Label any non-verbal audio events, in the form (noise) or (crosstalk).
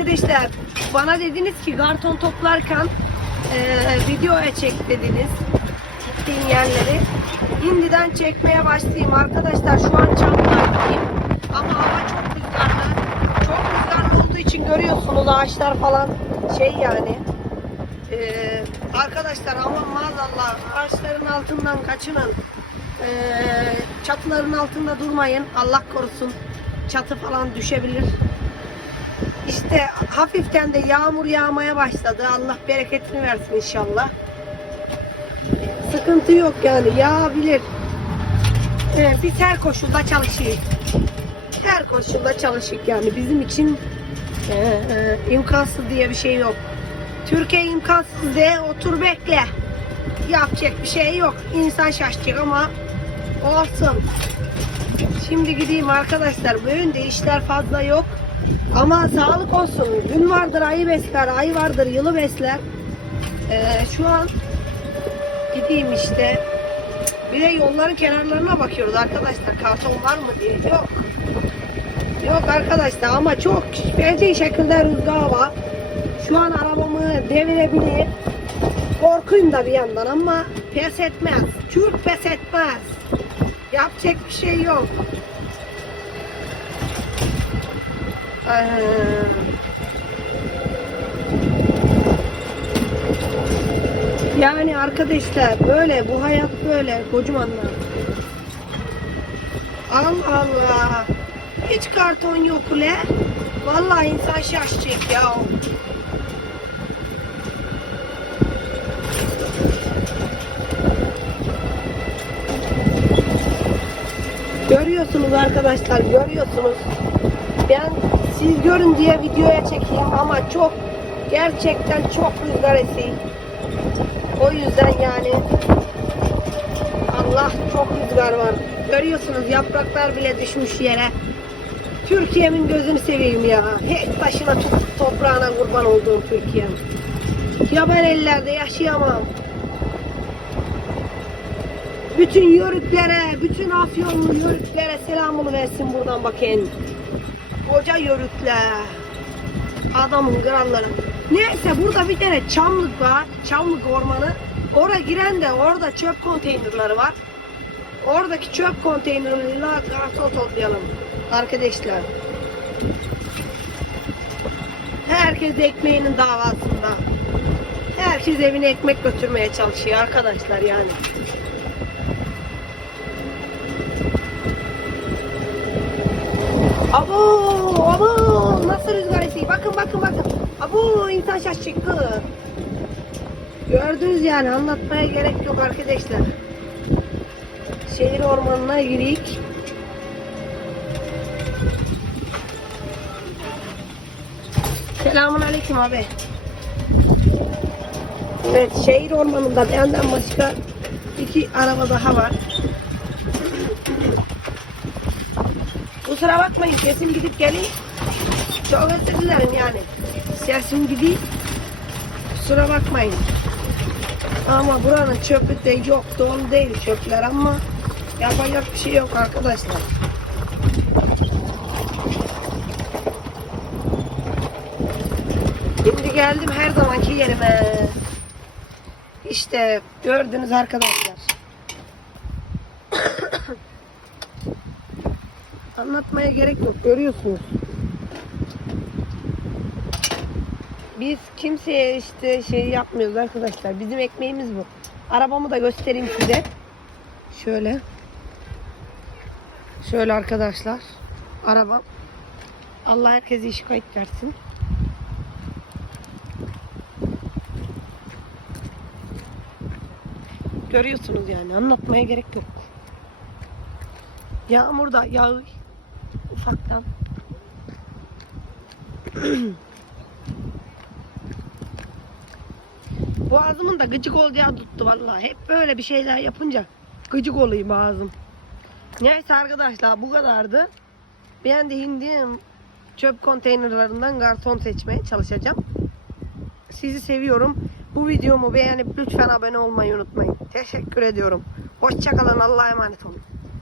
arkadaşlar bana dediniz ki karton toplarken e, videoya çek dediniz. Gittiğim yerleri. Şimdiden çekmeye başlayayım arkadaşlar. Şu an Çamlı'dayım. Ama hava çok rüzgarlı. Çok rüzgarlı olduğu için görüyorsunuz ağaçlar falan şey yani. Ee, arkadaşlar aman maazallah ağaçların altından kaçının. Ee, çatıların altında durmayın. Allah korusun. Çatı falan düşebilir. İşte hafiften de yağmur yağmaya başladı. Allah bereketini versin inşallah. Sıkıntı yok yani yağabilir. Ee, biz her koşulda çalışıyoruz. Her koşulda çalışık yani bizim için e, e, imkansız diye bir şey yok. Türkiye imkansız de otur bekle. Yapacak bir şey yok. İnsan şaşacak ama olsun. Şimdi gideyim arkadaşlar. Bugün de işler fazla yok. Ama sağlık olsun. Gün vardır ayı besler, ay vardır yılı besler. Ee, şu an gideyim işte. Bir de yolların kenarlarına bakıyoruz arkadaşlar. Karton var mı diye. Yok. Yok arkadaşlar ama çok feci şekilde rüzgar var. Şu an arabamı devirebilir. Korkuyum da bir yandan ama pes etmez. Türk pes etmez. Yapacak bir şey yok. Ee, Yani arkadaşlar böyle bu hayat böyle kocamanlar. Allah Allah. Hiç karton yok ule. Vallahi insan şaşacak ya. Görüyorsunuz arkadaşlar görüyorsunuz. Ben siz görün diye videoya çekeyim ama çok gerçekten çok rüzgar esiyor. O yüzden yani Allah çok rüzgar var. Görüyorsunuz yapraklar bile düşmüş yere. Türkiye'min gözünü seveyim ya. Hiç başına to- toprağına kurban olduğum Türkiye. Ya ben ellerde yaşayamam. Bütün yörüklere, bütün afyonlu yörüklere selamını versin buradan bakın. Koca yörükler. Adamın kralları. Neyse burada bir tane çamlık var. Çamlık ormanı. Oraya giren de orada çöp konteynerleri var. Oradaki çöp konteynerleriyle karton toplayalım. Arkadaşlar. Herkes ekmeğinin davasında. Herkes evine ekmek götürmeye çalışıyor arkadaşlar yani. Abo, nasıl rüzgar esiyor? Bakın, bakın, bakın. Abo, insan şaşırttı. Gördünüz yani, anlatmaya gerek yok arkadaşlar. Şehir ormanına girik. Selamun aleyküm abi. Evet, şehir ormanında benden başka iki araba daha var. Kusura bakmayın sesim gidip geleyim. Çok özür yani. Sesim gideyim. Kusura bakmayın. Ama buranın çöpü de yok dolu değil çöpler ama yapacak bir şey yok arkadaşlar. Şimdi geldim her zamanki yerime. İşte gördünüz arkadaşlar. (coughs) Anlatmaya gerek yok görüyorsunuz. Biz kimseye işte şey yapmıyoruz arkadaşlar. Bizim ekmeğimiz bu. Arabamı da göstereyim size. Şöyle. Şöyle arkadaşlar. Arabam. Allah herkese iş kayıt versin. Görüyorsunuz yani anlatmaya gerek yok. Yağmur da yağıyor ufaktan. (clears throat) Boğazımın da gıcık olacağı tuttu vallahi. Hep böyle bir şeyler yapınca gıcık oluyor boğazım. Neyse arkadaşlar bu kadardı. Ben de hindiğim çöp konteynerlarından karton seçmeye çalışacağım. Sizi seviyorum. Bu videomu beğenip lütfen abone olmayı unutmayın. Teşekkür ediyorum. Hoşçakalın. Allah'a emanet olun.